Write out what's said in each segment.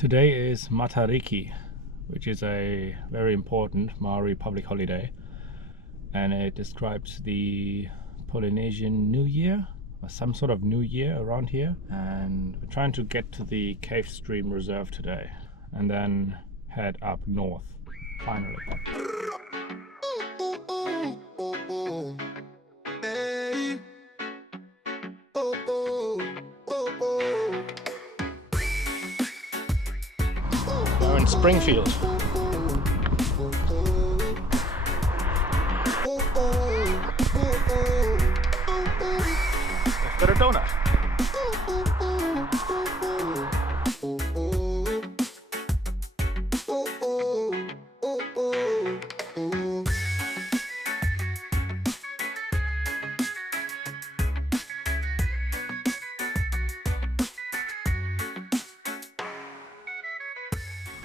Today is Matariki, which is a very important Maori public holiday, and it describes the Polynesian New Year, or some sort of New Year around here. And we're trying to get to the Cave Stream Reserve today and then head up north, finally. We're in Springfield. I've got a donut.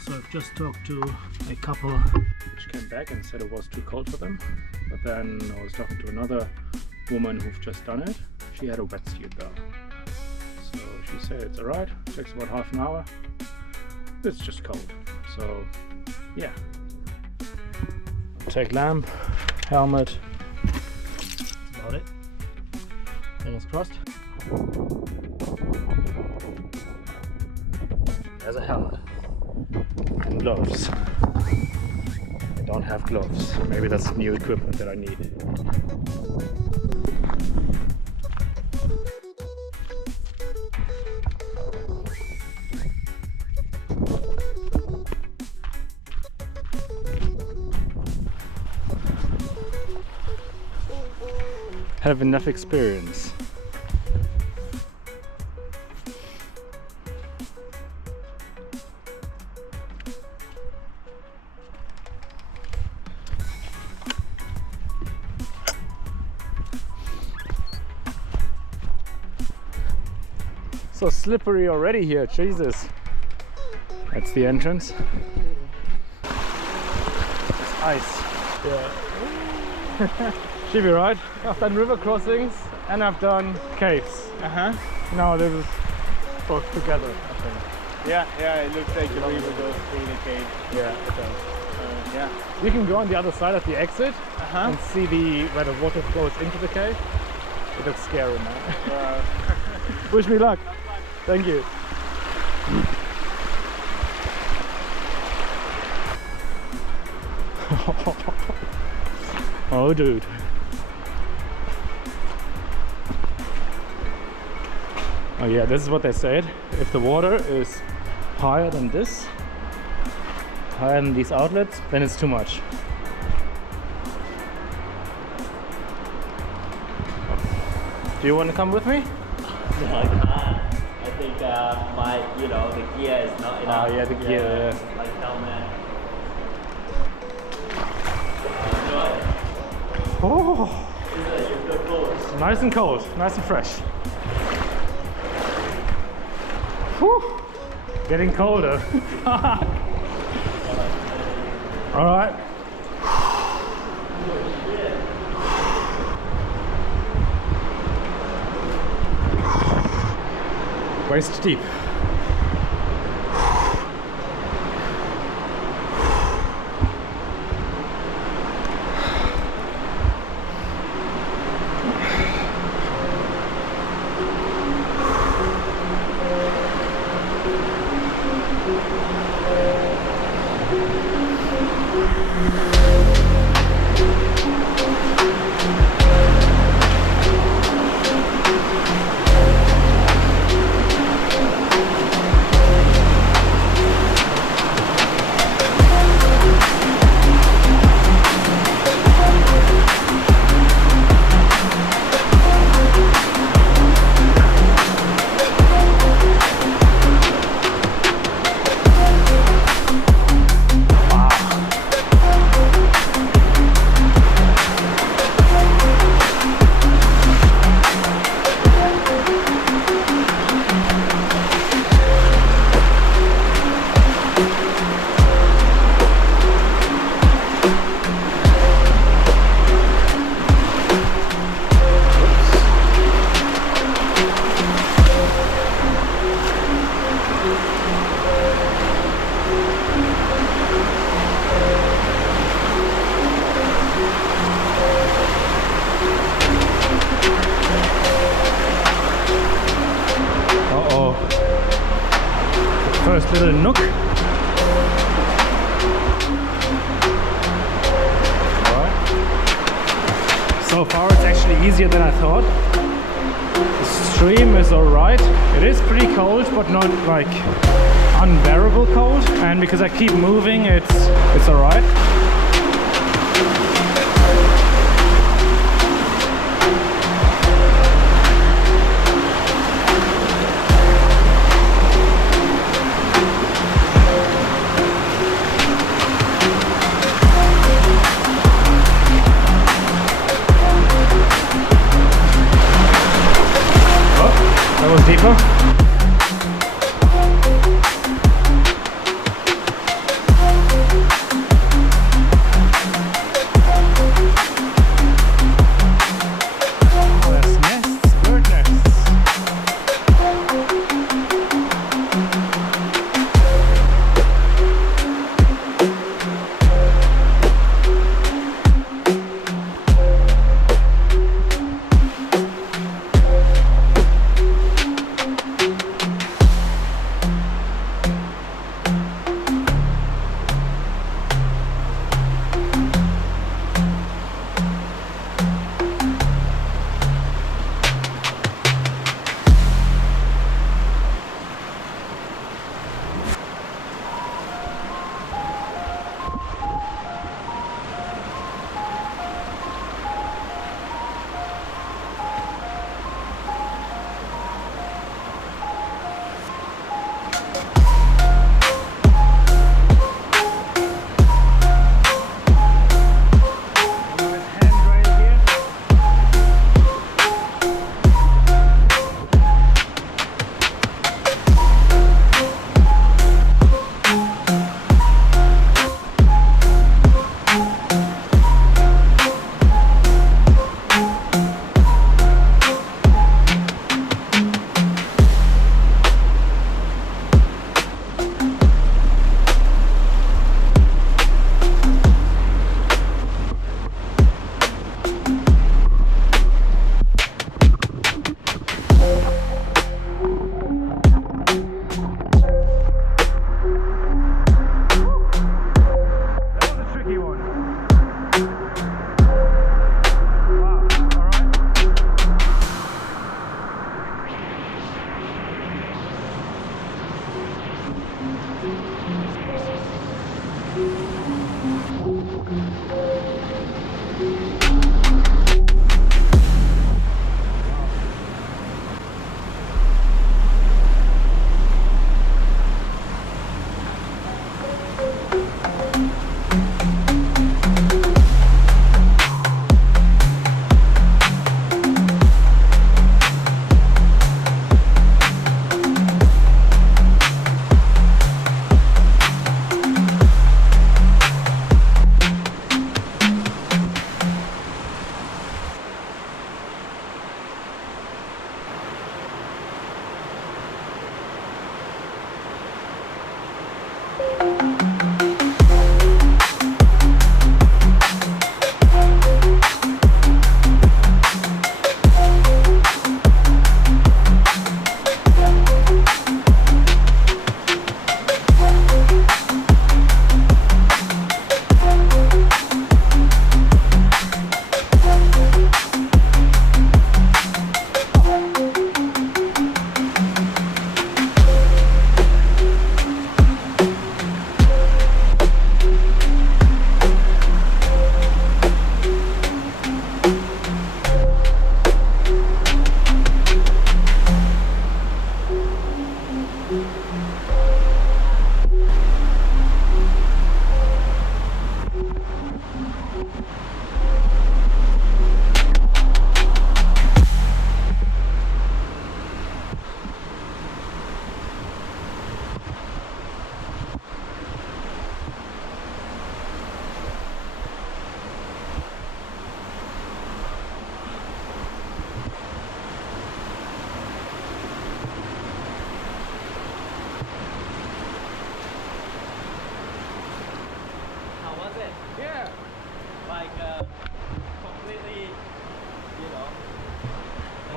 So I've just talked to a couple which came back and said it was too cold for them, but then I was talking to another woman who've just done it. She had a wetsuit though, so she said it's alright, takes about half an hour, it's just cold, so yeah. Take lamp, helmet, that's about it. Fingers crossed. There's a helmet. And gloves. I don't have gloves. Maybe that's new equipment that I need. Have enough experience. So slippery already here, Jesus. That's the entrance. It's ice. Yeah. Should be right. I've done river crossings and I've done caves. Now this is both together, I think. Yeah, it looks like the river goes through the cave. Yeah, it does. Yeah. You can go on the other side of the exit and see where the water flows into the cave. It looks scary, man. Wish me luck. Thank you. Oh, dude. Oh yeah, this is what they said. If the water is higher than this, higher than these outlets, then it's too much. Do you want to come with me? No, I can't. I think the gear is not enough. Oh yeah, the gear. Yeah. Like helmet. Oh, You feel cold. nice and cold, nice and fresh. Whew. Getting colder. All right. Waist deep. first little nook. Alright. So far it's actually easier than I thought. The stream is alright. It is pretty cold, but not like unbearable cold. And because I keep moving, it's alright. That was deeper. Oh, that's nests, bird nests.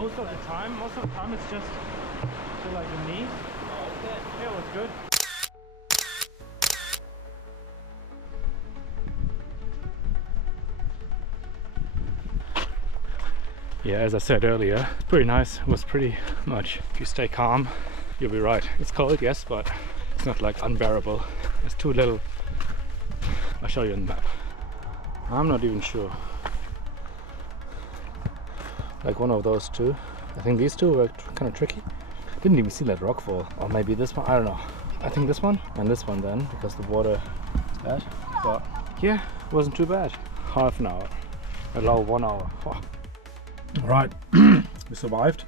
Most of the time it's just to like the knee. Oh, okay. Yeah, it was good. Yeah, as I said earlier, pretty nice. It was pretty much, if you stay calm, you'll be right. It's cold, yes, but it's not like unbearable. It's too little. I'll show you on the map. I'm not even sure. Like one of those two. I think these two were kind of tricky. Didn't even see that rock fall. Or maybe this one, I don't know. I think this one and this one then, because the water is bad. But yeah, it wasn't too bad. Half an hour. Allow 1 hour. Oh. Alright, we survived.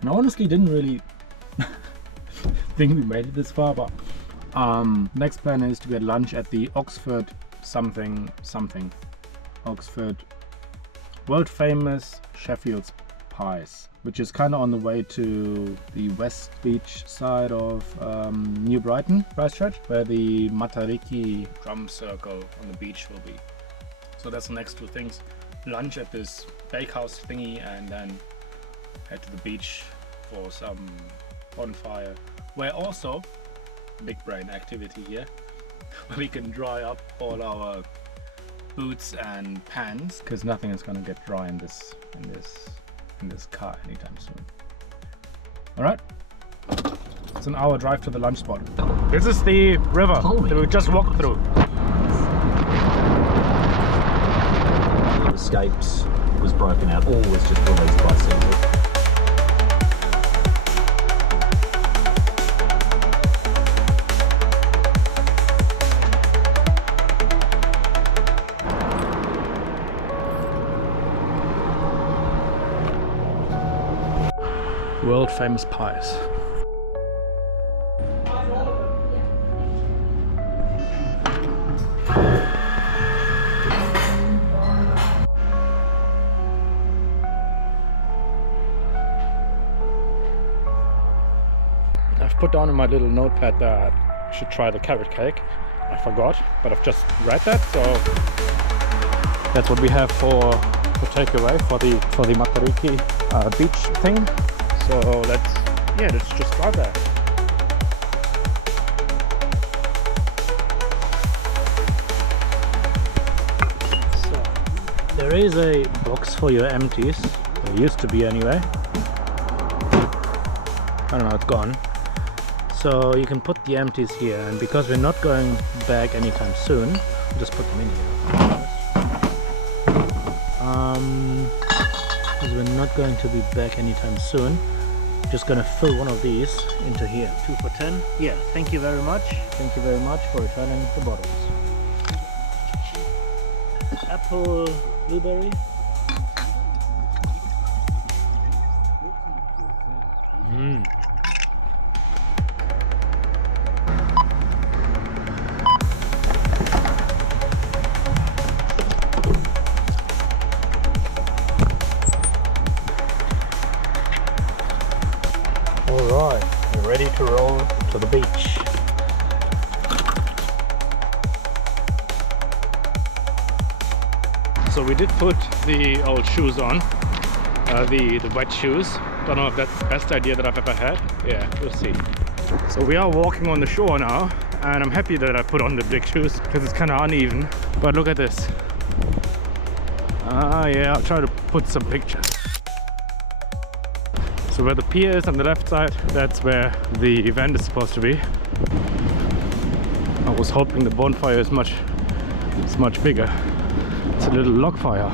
And I honestly didn't really think we made it this far, but next plan is to get lunch at the Oxford something. Oxford world famous Shepherd's pies, which is kind of on the way to the West Beach side of New Brighton, Christchurch, where the Matariki drum circle on the beach will be. So that's the next two things. Lunch at this bakehouse thingy and then head to the beach for some bonfire, where also big brain activity here, where we can dry up all our boots and pants, because nothing is going to get dry in this car anytime soon. All right, it's an hour drive to the lunch spot. This is the river that we just walked through. Escapes was broken out, all was just released by single. World famous pies. I've put down in my little notepad that I should try the carrot cake. I forgot, but I've just read that, so that's what we have for takeaway for the Matariki beach thing. So let's just try that. So there is a box for your empties. There used to be anyway. I don't know, it's gone. So you can put the empties here, and because we're not going back anytime soon, I'll just put them in here. Because we're not going to be back anytime soon, I'm just gonna fill one of these into here. 2 for 10. Yeah, thank you very much. Thank you very much for returning the bottles. Apple, blueberry. Alright, we're ready to roll to the beach. So we did put the old shoes on, the wet shoes. Don't know if that's the best idea that I've ever had. Yeah, we'll see. So we are walking on the shore now, and I'm happy that I put on the big shoes because it's kind of uneven. But look at this. Yeah, I'll try to put some pictures. So where the pier is on the left side, that's where the event is supposed to be. I was hoping the bonfire is much bigger. It's a little log fire.